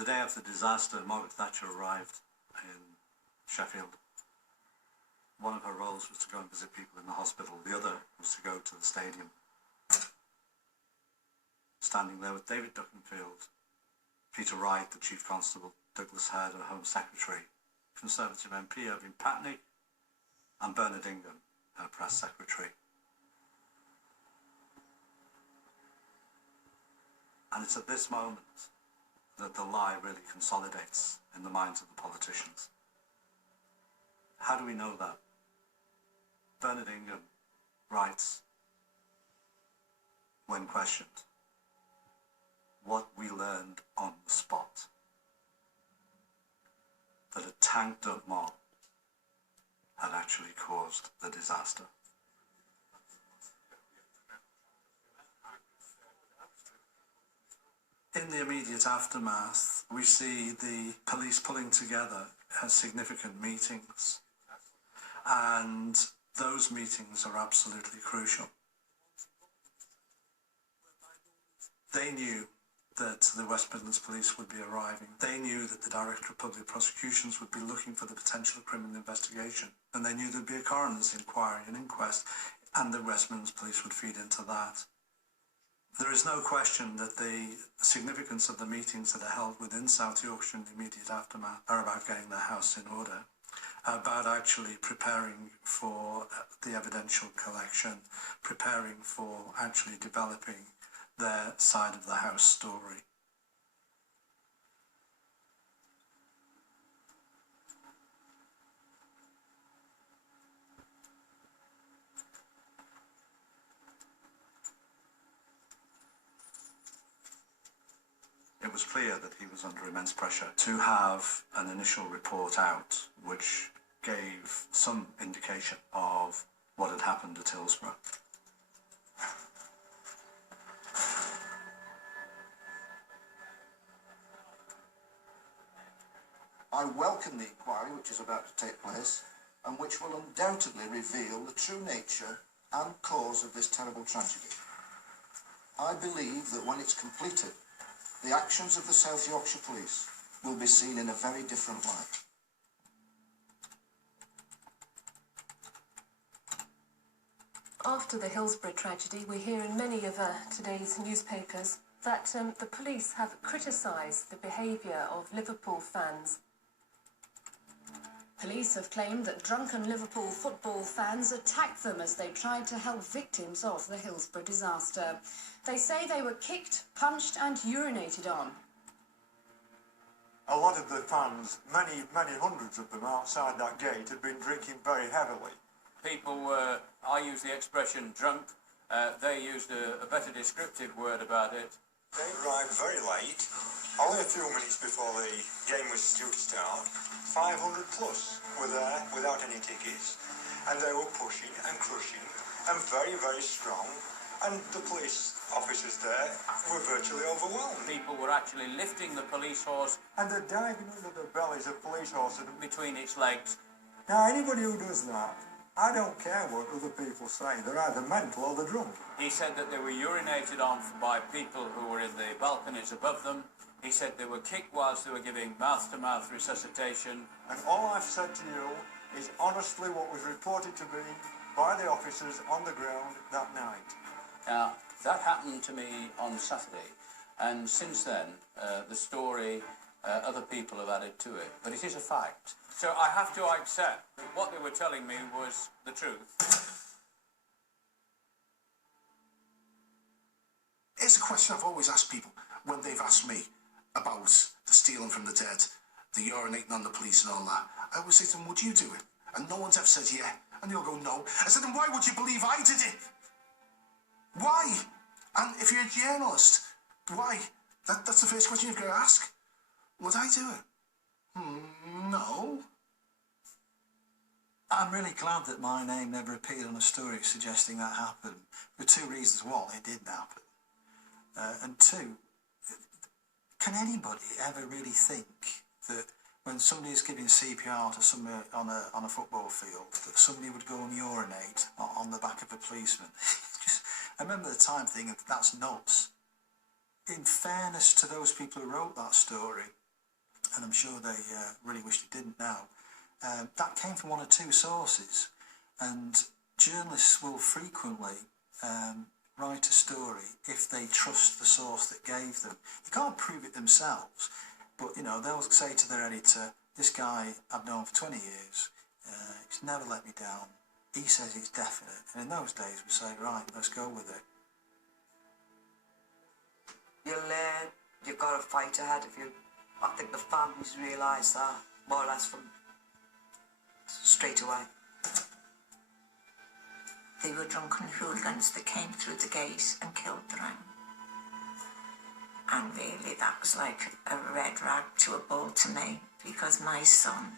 The day of the disaster, Margaret Thatcher arrived in Sheffield. One of her roles was to go and visit people in the hospital. The other was to go to the stadium. Standing there with David Duckenfield, Peter Wright, the Chief Constable, Douglas Hurd, her Home Secretary, Conservative MP Irving Patney, and Bernard Ingham, her Press Secretary. And it's at this moment that the lie really consolidates in the minds of the politicians. How do we know that? Bernard Ingham writes, when questioned, what we learned on the spot, that a tanked-up mob had actually caused the disaster. In the immediate aftermath, we see the police pulling together significant meetings, and those meetings are absolutely crucial. They knew that the West Midlands Police would be arriving. They knew that the Director of Public Prosecutions would be looking for the potential criminal investigation, and they knew there'd be a coroner's inquiry, an inquest, and the West Midlands Police would feed into that. There is no question that the significance of the meetings that are held within South Yorkshire in the immediate aftermath are about getting their house in order, about actually preparing for the evidential collection, preparing for actually developing their side of the house story. It was clear that he was under immense pressure to have an initial report out which gave some indication of what had happened at Hillsborough. I welcome the inquiry which is about to take place and which will undoubtedly reveal the true nature and cause of this terrible tragedy. I believe that when it's completed, the actions of the South Yorkshire Police will be seen in a very different light. After the Hillsborough tragedy, we hear in many of today's newspapers that the police have criticised the behaviour of Liverpool fans. Police have claimed that drunken Liverpool football fans attacked them as they tried to help victims of the Hillsborough disaster. They say they were kicked, punched and urinated on. A lot of the fans, many hundreds of them outside that gate, had been drinking very heavily. People were, I use the expression drunk, they used a better descriptive word about it. They arrived very late, only a few minutes before the game was due to start. 500 plus were there without any tickets, and they were pushing and crushing and very, very strong, and the police officers there were virtually overwhelmed. People were actually lifting the police horse and they're diving into the bellies of police horses between its legs. Now anybody who does that, I don't care what other people say, they're either mental or they're drunk. He said that they were urinated on by people who were in the balconies above them. He said they were kicked whilst they were giving mouth-to-mouth resuscitation. And all I've said to you is honestly what was reported to me by the officers on the ground that night. Now, that happened to me on Saturday, and since then, the story, other people have added to it, but it is a fact. So I have to accept that what they were telling me was the truth. It's a question I've always asked people when they've asked me about the stealing from the dead, the urinating on the police and all that. I always say to them, would you do it? And no one's ever said yeah, and they'll go no. I said, then why would you believe I did it? Why? And if you're a journalist, why? That's the first question you've got to ask. Would I do it? No. I'm really glad that my name never appeared on a story suggesting that happened, for two reasons. One, it didn't happen. And two, can anybody ever really think that when somebody is giving CPR to somebody on a football field, that somebody would go and urinate on the back of a policeman? I remember the time thinking, that's nuts. In fairness to those people who wrote that story, and I'm sure they really wish they didn't now, that came from one or two sources, and journalists will frequently write a story if they trust the source that gave them. They can't prove it themselves, but you know, they'll say to their editor, this guy I've known for 20 years, he's never let me down, he says it's definite, and in those days we say, right, let's go with it. You've got a fight ahead of you. I think the families realise that more or less from straight away. They were drunken hooligans that came through the gate and killed them. And really that was like a red rag to a bull to me, because my son